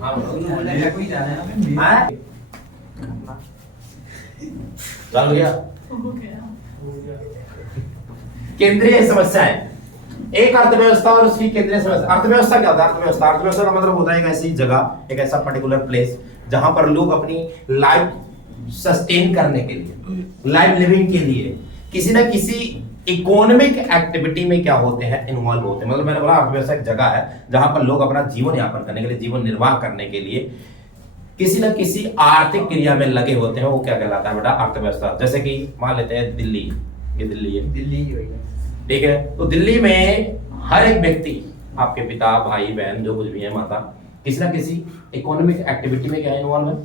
हाँ कोई जाना है हाँ? चल गया। केंद्रीय समस्याएं, एक अर्थव्यवस्था और उसकी केंद्रीय समस्या। अर्थव्यवस्था क्या होता है? अर्थव्यवस्था का मतलब होता है एक ऐसी जगह, एक ऐसा पर्टिकुलर प्लेस जहां पर लोग अपनी लाइफ सस्टेन करने के लिए, लाइफ लिविंग के लिए किसी ना किसी इकोनॉमिक एक्टिविटी में क्या होते हैं, इन्वॉल्व होते हैं। मतलब मैंने बोला अर्थव्यवस्था एक जगह है जहां पर लोग अपना जीवन यापन करने के लिए, जीवन निर्वाह करने के लिए किसी ना किसी आर्थिक क्रिया में लगे होते हैं। वो क्या कहलाता है बेटा? अर्थव्यवस्था। जैसे कि मान लेते हैं दिल्ली, ये दिल्ली है, दिल्ली ही होगा। ठीक है। तो दिल्ली में हर एक व्यक्ति, आपके पिता, भाई, बहन, जो कुछ भी है, माता, किसी ना किसी इकोनॉमिक एक्टिविटी में क्या इन्वॉल्व है,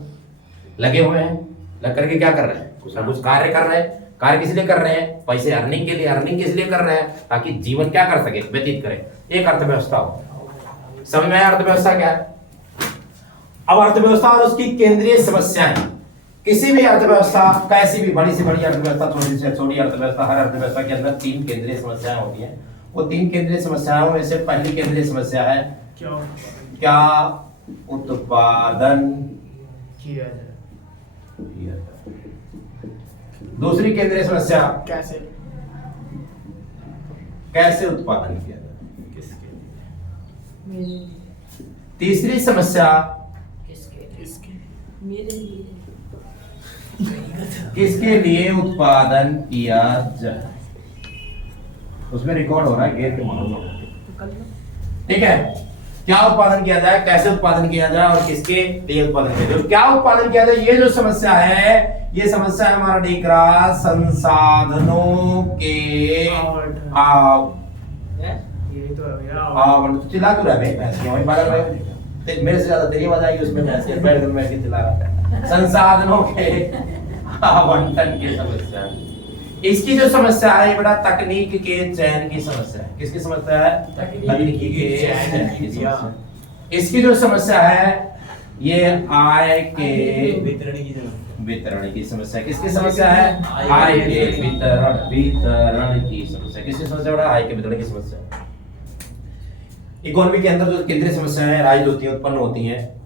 लगे हुए हैं। लग करके क्या कर रहे हैं? कुछ ना कुछ कार्य कर रहे हैं। कार्य किस लिए कर रहे हैं? पैसे अर्निंग के लिए। अर्निंग किस लिए कर रहे हैं? ताकि जीवन क्या कर सके, व्यतीत करें। एक अर्थव्यवस्था हो। समझ में आया अर्थव्यवस्था क्या है? अब अर्थव्यवस्था और उसकी केंद्रीय समस्याएं। किसी भी अर्थव्यवस्था, कैसी भी बड़ी से बड़ी अर्थव्यवस्था, छोटी से छोटी अर्थव्यवस्था, हर अर्थव्यवस्था के अंदर तीन केंद्रीय समस्याएं होती हैं। वो तीन केंद्रीय समस्याओं में से पहली केंद्रीय समस्या है क्या उत्पादन किया जाए। दूसरी केंद्रीय समस्या कैसे कैसे उत्पादन किया जाए। किसके लिए? तीसरी समस्या किसके किसके लिए उत्पादन किया जाए। उसमें रिकॉर्ड हो रहा है, गेर के मानो। ठीक है, क्या उत्पादन किया जाए, कैसे उत्पादन किया जाए और किसके लिए उत्पादन किया जाए। क्या उत्पादन किया जाए, ये जो समस्या है, ये समस्या है हमारा डीकरा संसाधनों के ये तो है चिल्ला क्यों रहा है? मेरे से ज्यादा तेरी आवाज आएगी उसमें। बैठ कर मैं चिल्ला रहा था। संसाधनों के आवंटन की समस्या। इसकी जो समस्या है बेटा, तकनीक के चयन की समस्या है। किसकी समस्या है? तकनीकी के चयन की समस्या। इसकी जो समस्या है, ये आय के वितरण की समस्या। किसकी समस्या है? आय के वितरण की समस्या। किसकी समस्या बेटा? आय के वितरण की समस्या। इकोनॉमी के अंदर जो केंद्रीय समस्याएं राइज होती हैं, उत्पन्न होती हैं,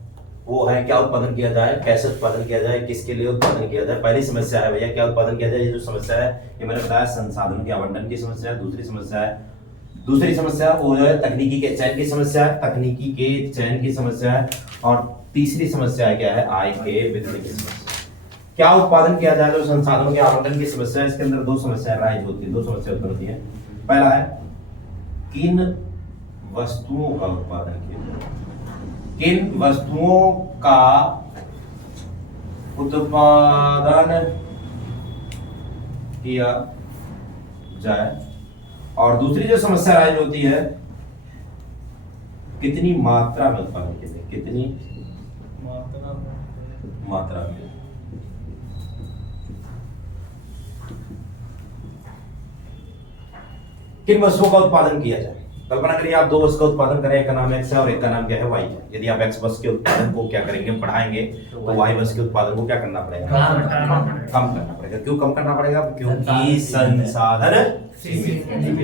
वो है क्या उत्पादन किया जाए, कैसे उत्पादन किया जाए, किसके लिए उत्पादन किया जाए। पहली समस्या है भैया क्या उत्पादन किया जाए। ये जो समस्या है, ये मैंने बताया संसाधन के आवंटन की समस्या है। दूसरी समस्या वो जो है तकनीकी के चयन की समस्या है। तकनीकी के चयन की समस्या है। और तीसरी समस्या क्या है? आय के वितरण की समस्या। क्या उत्पादन किया जाए, जो संसाधनों के आवंटन की समस्या है, इसके अंदर दो समस्याएं राइज होती है, दो समस्या उत्पन्न होती है। पहला है किन वस्तुओं का उत्पादन किया जाए, किन वस्तुओं का उत्पादन किया जाए। और दूसरी जो समस्या राइज होती है, कितनी मात्रा में उत्पादन किया जाए, कितनी मात्रा में। किन वस्तुओं का उत्पादन किया जाए। कल्पना करिए आप दो वस्तु का उत्पादन करें, एक का नाम एक्स है और एक का नाम क्या है वाई है। यदि आप एक्स वस्तु के उत्पादन को क्या करेंगे, बढ़ाएंगे, तो वाई वस्तु के उत्पादन को क्या करना पड़ेगा? कम करना पड़ेगा। क्यों कम करना पड़ेगा? क्योंकि संसाधन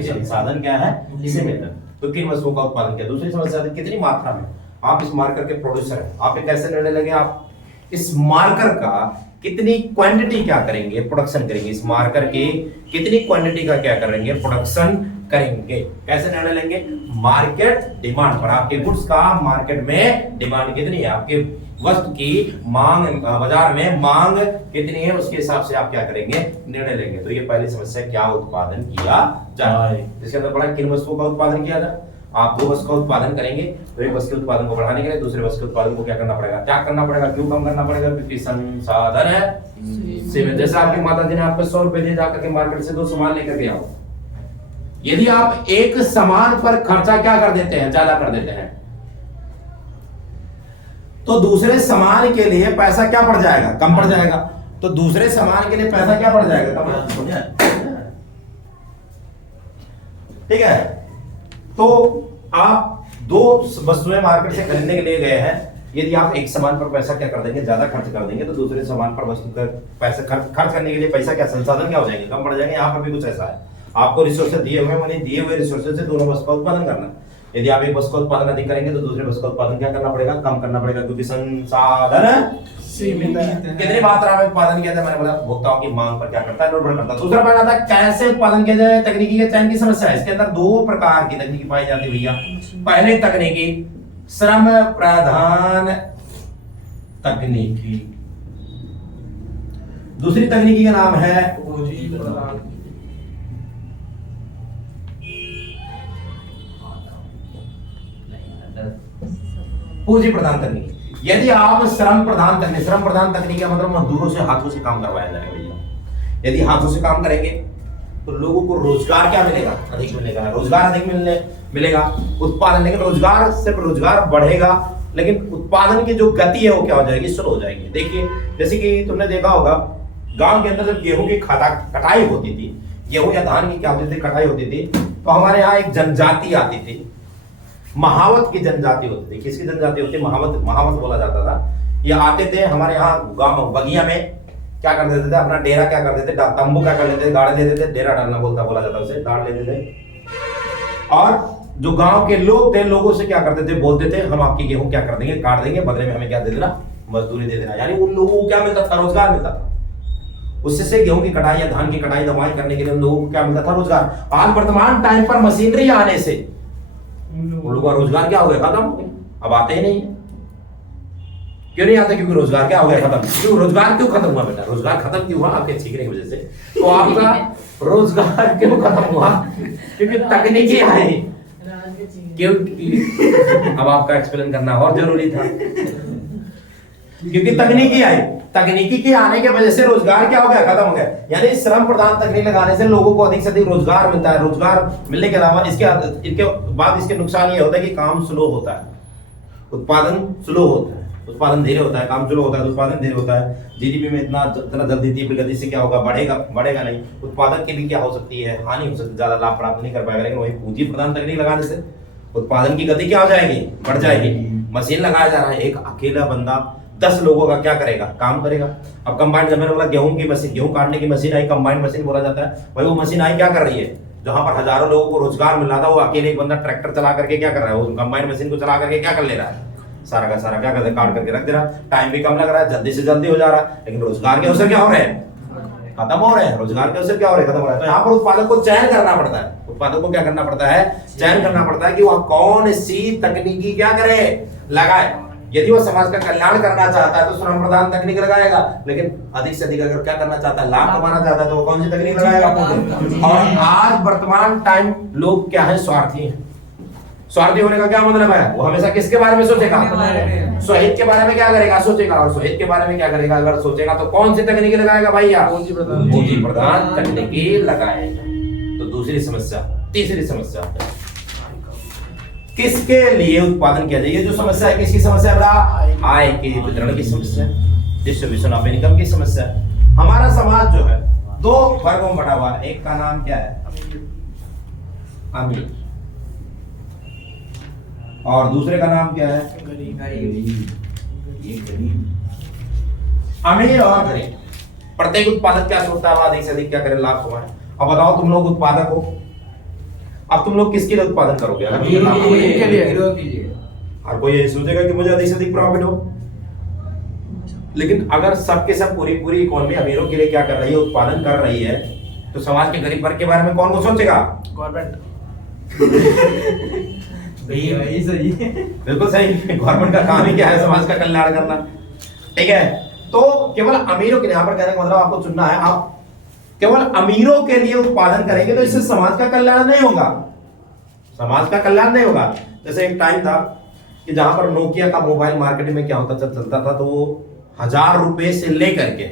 संसाधन क्या है? सीमित है। तो किन वस्तुओं का उत्पादन किया। दूसरी समस्या है कितनी मात्रा में। आप इस मार्कर के प्रोड्यूसर हैं, आप एक ऐसे निर्णय लेंगे, आप इस मार्कर का कितनी क्वांटिटी क्या करेंगे, प्रोडक्शन करेंगे। इस मार्कर के कितनी क्वांटिटी का क्या करेंगे, प्रोडक्शन करेंगे। कैसे निर्णय लेंगे? मार्केट डिमांड पर। आपके गुड्स का मार्केट में डिमांड कितनी है, आपके वस्तु की मांग, बाजार में मांग कितनी है, उसके हिसाब से आप क्या करेंगे, निर्णय लेंगे। तो ये पहली समस्या, क्या उत्पादन किया जाए। जिसके अंदर पड़ा किन वस्तुओं का उत्पादन किया जाए। आप दो वस्तु का उत्पादन करेंगे, तो एक वस्तु के उत्पादन को बढ़ाने के लिए दूसरे वस्तु के उत्पादन को क्या करना पड़ेगा, त्याग करना पड़ेगा। क्यों कम करना पड़ेगा? क्योंकि संसाधन है सीमित। जैसे आपकी माता जी ने आपको 100 रुपए दिए, जाकर के मार्केट से दो सामान लेकर के आओ। यदि आप एक सामान पर खर्चा क्या कर देते हैं, ज्यादा कर देते हैं, तो दूसरे सामान के लिए पैसा क्या पड़ जाएगा, कम पड़ जाएगा। तो दूसरे सामान के लिए पैसा क्या पड़ जाएगा, कम पड़ जाएगा। ठीक है। तो आप दो वस्तुएं मार्केट से खरीदने के लिए गए हैं, यदि आप एक सामान पर पैसा क्या कर देंगे, ज्यादा खर्च कर देंगे, तो दूसरे सामान पर वस्तु का पैसा खर्च करने के लिए पैसा क्या, संसाधन क्या हो जाएंगे, कम पड़ जाएंगे। यहाँ पर भी कुछ ऐसा है, आपको रिसोर्सेज दिए हुए, माने दिए हुए रिसोर्सेज से दोनों वस्तु का उत्पादन करना। यदि आप एक बस का उत्पादन अधिक करेंगे तो दूसरे बस का उत्पादन क्या करना पड़ेगा, कम करना पड़ेगा, क्योंकि संसाधन सीमित है। कितनी मात्रा में उत्पादन किया जाए, मैंने बोला उपभोक्ताओं की मांग पर क्या करता है, निर्भर करता है। दूसरा पॉइंट आता है कैसे उत्पादन किया जाए, तकनीकी के चयन की समस्या है। इसके अंदर दो प्रकार की तकनीकी पाई जाती है भैया। पहले तकनीकी श्रम प्रधान तकनीकी, दूसरी तकनीकी का नाम है पूंजी प्रदान। पूंजी प्रधान तकनीक। यदि आप श्रम प्रधान तकनीक का मतलब मजदूरों से, हाथों से काम करवाया जाएगा भैया। यदि हाथों से काम करेंगे तो लोगों को रोजगार क्या मिलेगा, अधिक मिलेगा, रोजगार अधिक मिलेगा, उत्पादन, लेकिन रोजगार सिर्फ रोजगार बढ़ेगा, लेकिन उत्पादन की जो गति है वो क्या हो जाएगी, स्लो हो जाएगी। देखिए जैसे कि तुमने देखा होगा गांव के अंदर जब गेहूं की कटाई होती थी, गेहूं या धान की क्या होती थी, कटाई होती थी, तो हमारे यहाँ एक जनजाति आती थी, महावत की जनजाति होती थी। किसकी जनजाति होती है, महावत बोला जाता था। ये आते थे हमारे यहाँ गांव बगिया में, क्या कर देते थे, अपना डेरा क्या कर देते, तंबू क्या कर लेते थे, गाड़ लेते थे, डेरा डालना बोला जाता उसे, गाड़ लेते थे। और जो गांव के लोग थे, लोगों से क्या करते थे, बोलते थे हम आपकी गेहूं क्या कर देंगे, काट देंगे, बदले में हमें क्या दे देना, मजदूरी दे देना। यानी उन लोगों को क्या मिलता था, रोजगार मिलता था। उससे से गेहूं की कटाई या धान की कटाई दवाई करने के लिए उन लोगों को क्या मिलता था, रोजगार। आज वर्तमान टाइम पर मशीनरी आने से उन लोगों का रोजगार क्या हो गया, खत्म हो गया, अब आते ही नहीं है। क्यों नहीं आते, क्योंकि रोजगार क्या हो गया, खत्म। क्यों रोजगार क्यों खत्म हुआ बेटा, रोजगार खत्म क्यों हुआ, आपके सीखने की वजह से। तो आपका रोजगार क्यों खत्म हुआ, क्योंकि तकनीकी आई। क्यों, अब आपका एक्सप्लेन करना और जरूरी था, क्योंकि तकनीकी आई। तकनीकी के आने की वजह से रोजगार क्या हो गया, खत्म हो गया। यानी श्रम प्रधान तकनीक लगाने से लोगों को अधिक से अधिक रोजगार मिलता है। रोजगार मिलने के अलावा इसके बाद इसके नुकसान ये होता है कि काम स्लो होता है, उत्पादन स्लो होता है, उत्पादन धीरे होता है, काम स्लो होता है, उत्पादन धीरे होता है। जीडीपी में इतना जल्दी तीव्र गति से क्या होगा, बढ़ेगा नहीं। उत्पादन की भी क्या हो सकती है, हानि हो सकती है, ज्यादा लाभ प्राप्त नहीं कर पाएगा। लेकिन वही पूंजी प्रधान तकनीक लगाने से उत्पादन की गति क्या हो जाएगी, बढ़ जाएगी। मशीन लगाया जा रहा है, एक अकेला बंदा 10 लोगों का क्या करेगा, काम करेगा। अब कंबाइंड, जब मैंने बोला गेहूं की मशीन, गेहूं काटने की मशीन आई, कंबाइंड मशीन बोला जाता है। भाई वो मशीन आई क्या कर रही है, जहां पर हजारों लोगों को रोजगार मिल रहा था, वो अकेले एक बंदा ट्रैक्टर चला करके क्या कर रहा है, वो कंबाइंड मशीन को चला करके क्या कर ले रहा है, सारा का सारा क्या कर, काट करके रख दे रहा है। टाइम भी कम लग रहा है, जल्दी से जल्दी हो जा रहा है, लेकिन रोजगार के अवसर क्या हो रहे हैं, खत्म हो रहे हैं। रोजगार के अवसर क्या हो रहे हैं, खत्म हो रहे हैं। तो यहाँ पर उत्पादक को चयन करना पड़ता है, उत्पादक को क्या करना पड़ता है, चयन करना पड़ता है कि वह कौन सी तकनीकी क्या करे, लगाए। यदि वो समाज का कल्याण करना चाहता है तो श्रम प्रधान तकनीक लगाएगा, लेकिन अधिक से अधिक अगर क्या करना चाहता है, लाभ कमाना चाहता है, तो वो कौन सी तकनीक लगाएगा। और आज वर्तमान टाइम लोग क्या है, स्वार्थी हैं। स्वार्थी होने का क्या मतलब है, वो हमेशा किसके बारे में सोचेगा, स्वहित के बारे में क्या करेगा, सोचेगा। और स्वहित के बारे में क्या करेगा, अगर सोचेगा तो कौन सी तकनीकी लगाएगा भैया, पूंजी प्रधान तकनीकी लगाएगा। तो दूसरी समस्या, तीसरी समस्या, किसके लिए उत्पादन किया जाए। ये जो समस्या है, किसकी समस्या है बड़ा, आय के वितरण की समस्या, डिस्ट्रीब्यूशन ऑफ इनकम की समस्या। हमारा समाज जो है 2 वर्गों में बटा हुआ है। एक का नाम क्या है, अमीर, और दूसरे का नाम क्या है, गरीब। अमीर और गरीब। प्रत्येक उत्पादक क्या सोचता है, अधिक से अधिक क्या करे, लाभ कमाए। अब बताओ, तुम लोग उत्पादक हो, अब तुम लोग किसके लिए उत्पादन करोगे, हर कोई यही सोचेगा कि मुझे अधिक से अधिक प्रॉफिट हो। लेकिन अगर सबके सब पूरी इकोनॉमी अमीरों के लिए क्या कर रही है, उत्पादन कर रही है, तो समाज के गरीब वर्ग के बारे में कौन को सोचेगा, गवर्नमेंट। सही, बिल्कुल सही। गवर्नमेंट का काम ही क्या है, समाज का कल्याण करना, ठीक है। तो केवल अमीरों के लिए, यहाँ पर कहने का मतलब आपको चुनना है, आप केवल अमीरों के लिए उत्पादन करेंगे तो इससे समाज का कल्याण नहीं होगा, समाज का कल्याण नहीं होगा। जैसे एक टाइम था कि जहां पर नोकिया का मोबाइल मार्केट में क्या होता चलता था, तो वो 1000 रुपए से लेकर के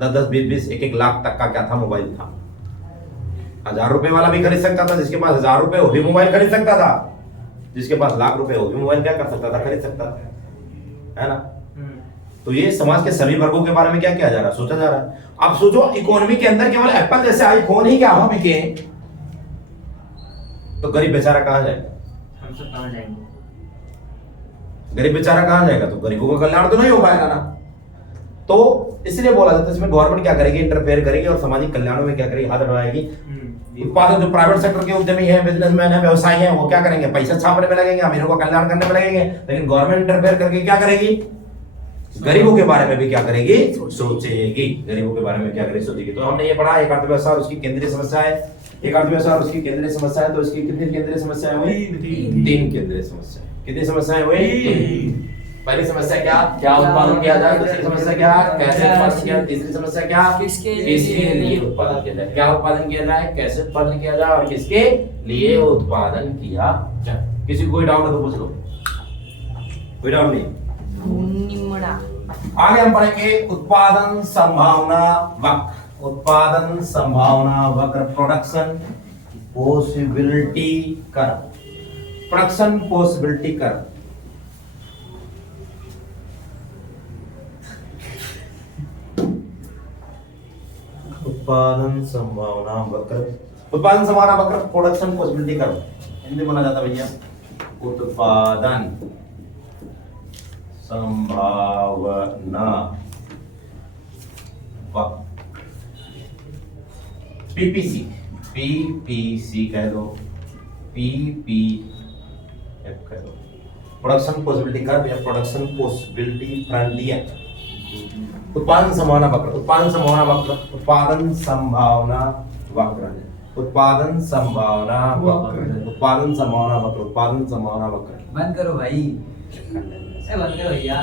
10-10, 20-20, 1-1 लाख तक का क्या था, मोबाइल था। 1000 रुपए वाला भी खरीद सकता था, जिसके पास 1000 रुपए वो भी मोबाइल खरीद सकता था, जिसके पास लाख रुपए वो भी मोबाइल क्या कर सकता था, खरीद सकता था, है ना। तो ये समाज के सभी वर्गों के बारे में क्या किया जा रहा है, सोचा जा रहा है। अब सोचो, इकोनॉमी के अंदर केवल एप्पल जैसे आईफोन ही क्या हो बिके, तो गरीब बेचारा कहां जाएगा, हम सब कहां जाएंगे, गरीब बेचारा कहां जाएगा, तो गरीबों का कल्याण तो नहीं हो पाएगा ना। तो इसलिए बोला जाता है इसमें गवर्नमेंट क्या करेगी, इंटरफेयर करेगी और सामाजिक कल्याण में क्या करेगी, हाथ बढ़ाएगी। उत्पादक जो प्राइवेट सेक्टर के उद्यमी है, बिजनेसमैन है, व्यवसायी है, वो क्या करेंगे, पैसा छापने में लगेंगे, अमीरों का कल्याण करने में लगेंगे। लेकिन गवर्नमेंट इंटरफेयर करके क्या करेगी, गरीबों के बारे में भी क्या करेगी, सोचेगी। गरीबों के बारे में क्या करेगी, सोचेगी। तो हमने ये पढ़ा एक अर्थव्यवस्था और उसकी केंद्रीय समस्या है, एक अर्थव्यवस्था और उसकी केंद्रीय समस्या है। तो इसकी कितनी केंद्रीय समस्याएं हुई, तीन केंद्रीय समस्या। कितनी समस्याएं हुई, पहली समस्या क्या उत्पादन किया जाए, दूसरी समस्या क्या कैसे उत्पादन किया, तीसरी समस्या क्या किसके लिए उत्पादन किया जाए, क्या उत्पादन किया जाए, कैसे उत्पादन किया जाए और किसके लिए उत्पादन किया जाए। किसी को कोई डाउट है तो पूछ लो, कोई डाउट नहीं। निम्मड़ा आगे हम पढ़ेंगे उत्पादन संभावना वक्र। उत्पादन संभावना वक्र, production possibility curve, production possibility curve. उत्पादन संभावना वक्र, उत्पादन संभावना वक्र, प्रोडक्शन पॉसिबिलिटी कर्व। हिंदी बोला जाता भैया, उत्पादन संभावना वक्र, पीपीसी, पीपीसी कह दो, पीपीएफ कह दो, प्रोडक्शन पॉसिबिलिटी कर्व या प्रोडक्शन पॉसिबिलिटी फ्रंटियर। उत्पादन संभावना वक्र, उत्पादन संभावना वक्र, उत्पादन संभावना वक्र, उत्पादन संभावना वक्र, उत्पादन संभावना वक्र, उत्पादन संभावना वक्र। बंद करो भाई, बंद करो भैया।